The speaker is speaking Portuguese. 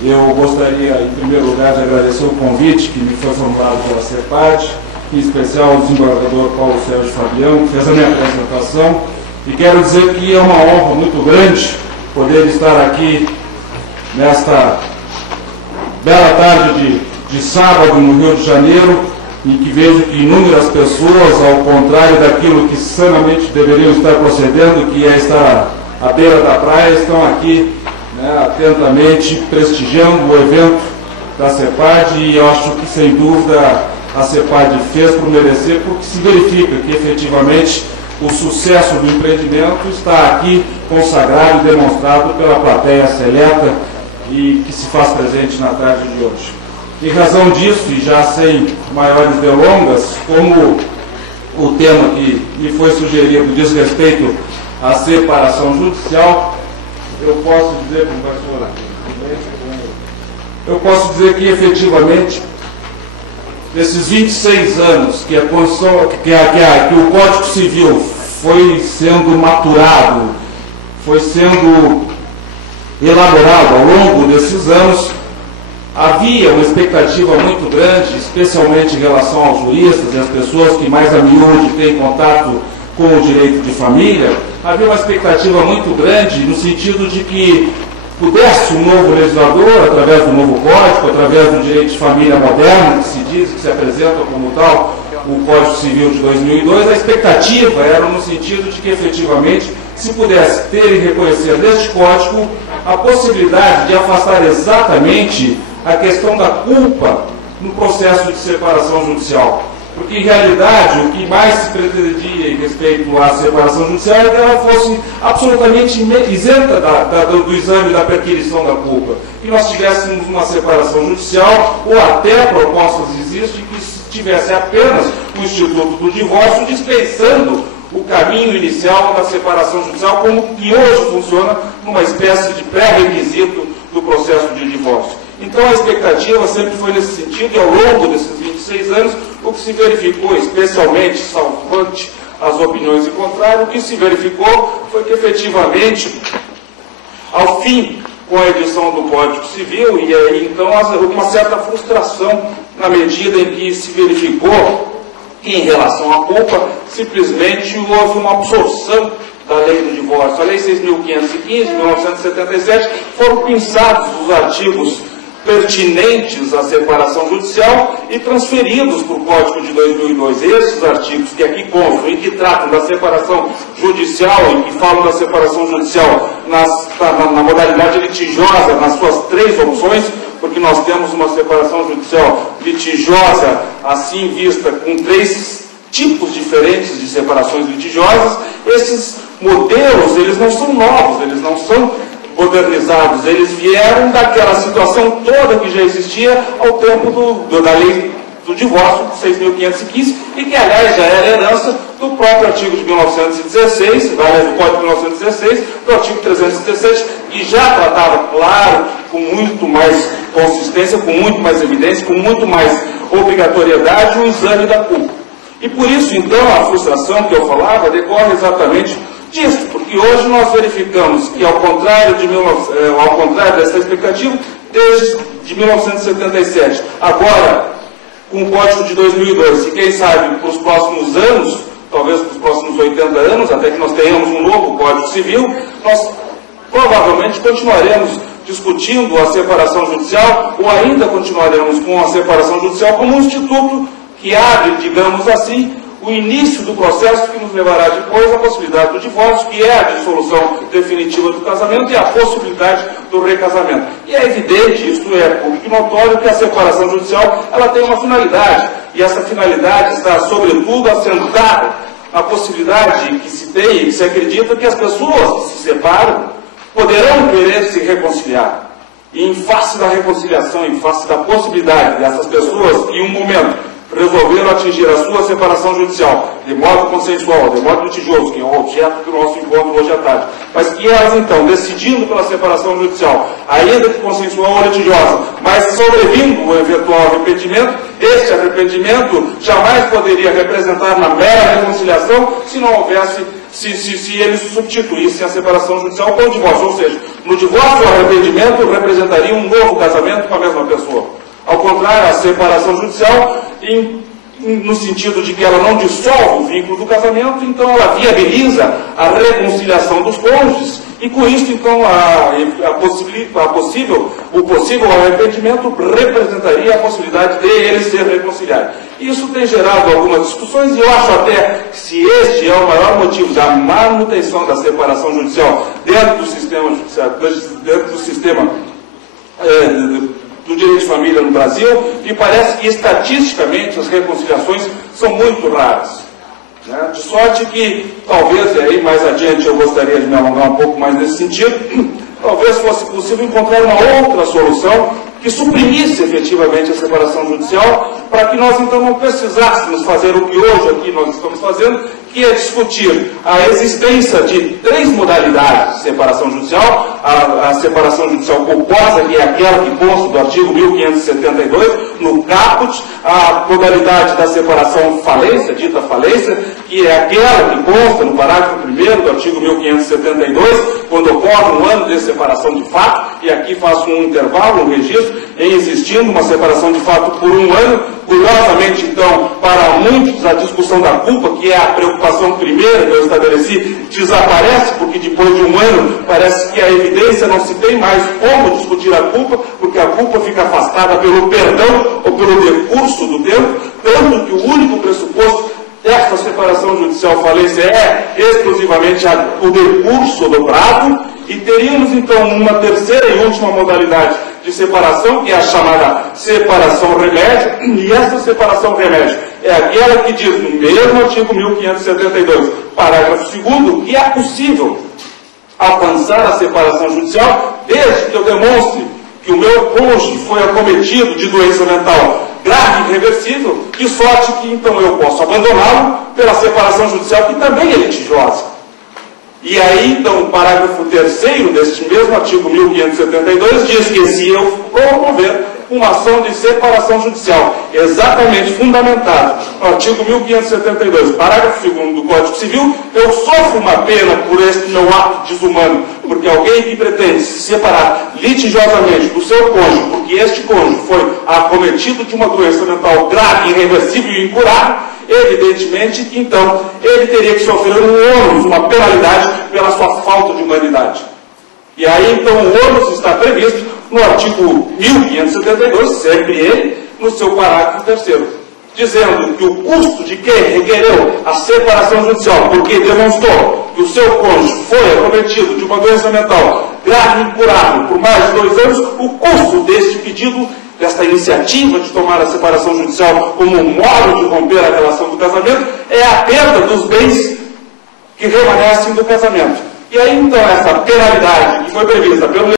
Eu gostaria, em primeiro lugar, de agradecer o convite que me foi formulado pela CEPAD, em especial ao desembargador Paulo Sérgio Fabião, que fez a minha apresentação, e quero dizer que é uma honra muito grande poder estar aqui nesta bela tarde de sábado no Rio de Janeiro, em que vejo que inúmeras pessoas, ao contrário daquilo que sanamente deveriam estar procedendo, que é estar à beira da praia, estão aqui atentamente prestigiando o evento da CEPAD, e eu acho que, sem dúvida, a CEPAD fez por merecer, porque se verifica que, efetivamente, o sucesso do empreendimento está aqui consagrado e demonstrado pela plateia seleta e que se faz presente na tarde de hoje. Em razão disso, e já sem maiores delongas, como o tema que me foi sugerido diz respeito à separação judicial, eu posso dizer que, efetivamente, nesses 26 anos que o Código Civil foi sendo maturado, foi sendo elaborado ao longo desses anos, havia uma expectativa muito grande, especialmente em relação aos juristas e às pessoas que mais a miúde têm contato com o direito de família, havia uma expectativa muito grande no sentido de que pudesse um novo legislador, através do novo Código, através do direito de família moderno, que se diz, que se apresenta como tal, o Código Civil de 2002, a expectativa era no sentido de que, efetivamente, se pudesse ter e reconhecer neste Código a possibilidade de afastar exatamente a questão da culpa no processo de separação judicial. Porque, em realidade, o que mais se pretendia em respeito à separação judicial é que ela fosse absolutamente isenta do exame da perquisição da culpa. Que nós tivéssemos uma separação judicial, ou até propostas existem que tivesse apenas o Instituto do Divórcio, dispensando o caminho inicial da separação judicial, como que hoje funciona numa espécie de pré-requisito do processo de divórcio. Então, a expectativa sempre foi nesse sentido, e ao longo desses 26 anos, o que se verificou, especialmente salvante as opiniões em contrário, o que se verificou foi que, efetivamente, ao fim, com a edição do Código Civil, e aí, então, uma certa frustração na medida em que se verificou que, em relação à culpa, simplesmente houve uma absorção da lei do divórcio. A lei 6.515, de 1977, foram pinçados os artigos pertinentes à separação judicial e transferidos para o Código de 2002. Esses artigos que aqui constam e que tratam da separação judicial e que falam da separação judicial na modalidade litigiosa, nas suas três opções, porque nós temos uma separação judicial litigiosa, assim vista, com três tipos diferentes de separações litigiosas. Esses modelos, eles não são novos, eles não são modernizados, eles vieram daquela situação toda que já existia ao tempo da lei do divórcio, 6.515, e que, aliás, já era herança do próprio artigo de 1916, aliás, do Código de 1916, do artigo 317, que já tratava, claro, com muito mais consistência, com muito mais evidência, com muito mais obrigatoriedade, o exame da culpa. E por isso, então, a frustração que eu falava decorre exatamente disso, porque hoje nós verificamos que, ao contrário dessa expectativa, desde 1977, agora, com o Código de 2002, e quem sabe para os próximos anos, talvez para os próximos 80 anos, até que nós tenhamos um novo Código Civil, nós provavelmente continuaremos discutindo a separação judicial, ou ainda continuaremos com a separação judicial como um instituto que abre, digamos assim, o início do processo que nos levará depois à possibilidade do divórcio, que é a dissolução definitiva do casamento, e a possibilidade do recasamento. E é evidente, isto é público e notório, que a separação judicial ela tem uma finalidade, e essa finalidade está, sobretudo, assentada na possibilidade que se tem e que se acredita que as pessoas que se separam poderão querer se reconciliar. E em face da reconciliação, em face da possibilidade dessas pessoas que, em um momento, resolveram atingir a sua separação judicial de modo consensual, de modo litigioso, que é o objeto do nosso encontro hoje à tarde, mas que elas, então, decidindo pela separação judicial, ainda que consensual ou litigiosa, mas sobrevindo o eventual arrependimento, este arrependimento jamais poderia representar na mera reconciliação se não houvesse se eles substituíssem a separação judicial pelo divórcio. Ou seja, no divórcio, o arrependimento representaria um novo casamento com a mesma pessoa. Ao contrário, a separação judicial, no sentido de que ela não dissolve o vínculo do casamento, então ela viabiliza a reconciliação dos cônjuges, e com isso, então, o possível arrependimento representaria a possibilidade de eles se reconciliarem. Isso tem gerado algumas discussões, e eu acho até que se este é o maior motivo da manutenção da separação judicial dentro do sistema judiciário, dentro do sistema do direito de família no Brasil, e parece que estatisticamente as reconciliações são muito raras. De sorte que, talvez, e aí mais adiante eu gostaria de me alongar um pouco mais nesse sentido, talvez fosse possível encontrar uma outra solução que suprimisse efetivamente a separação judicial, para que nós então não precisássemos fazer o que hoje aqui nós estamos fazendo, que é discutir a existência de 3 modalidades de separação judicial: a separação judicial culposa, que é aquela que consta do artigo 1572, no caput; a modalidade da separação falência, dita falência, que é aquela que consta no parágrafo 1º do artigo 1572, quando ocorre um ano de separação de fato, e aqui faço um intervalo, um registro, em existindo uma separação de fato por um ano. Curiosamente, então, para muitos, a discussão da culpa, que é a preocupação primeira que eu estabeleci, desaparece, porque depois de um ano parece que a evidência não se tem mais como discutir a culpa, porque a culpa fica afastada pelo perdão ou pelo decurso do tempo, tanto que o único pressuposto desta separação judicial falência é exclusivamente o decurso dobrado, e teríamos então uma terceira e última modalidade de separação, que é a chamada separação remédio, e essa separação remédio é aquela que diz no mesmo artigo 1572, parágrafo 2º, que é possível alcançar a separação judicial desde que eu demonstre que o meu cônjuge foi acometido de doença mental grave e irreversível, de sorte que então eu posso abandoná-lo pela separação judicial, que também é litigiosa. E aí, então, o parágrafo 3º deste mesmo artigo 1572 diz que se eu promover uma ação de separação judicial exatamente fundamentada no artigo 1572, parágrafo 2º do Código Civil, eu sofro uma pena por este meu ato desumano, porque alguém que pretende se separar litigiosamente do seu cônjuge, porque este cônjuge foi acometido de uma doença mental grave, irreversível e incurável, evidentemente que então ele teria que sofrer um ônus, uma penalidade pela sua falta de humanidade. E aí então o ônus está previsto no artigo 1572, sempre ele, no seu parágrafo 3º, dizendo que o custo de quem requereu a separação judicial, porque demonstrou que o seu cônjuge foi acometido de uma doença mental grave e incurável por mais de 2 anos, o custo deste pedido, desta iniciativa de tomar a separação judicial como um modo de romper a relação do casamento, é a perda dos bens que remanescem do casamento. E aí, então, essa penalidade que foi prevista pelo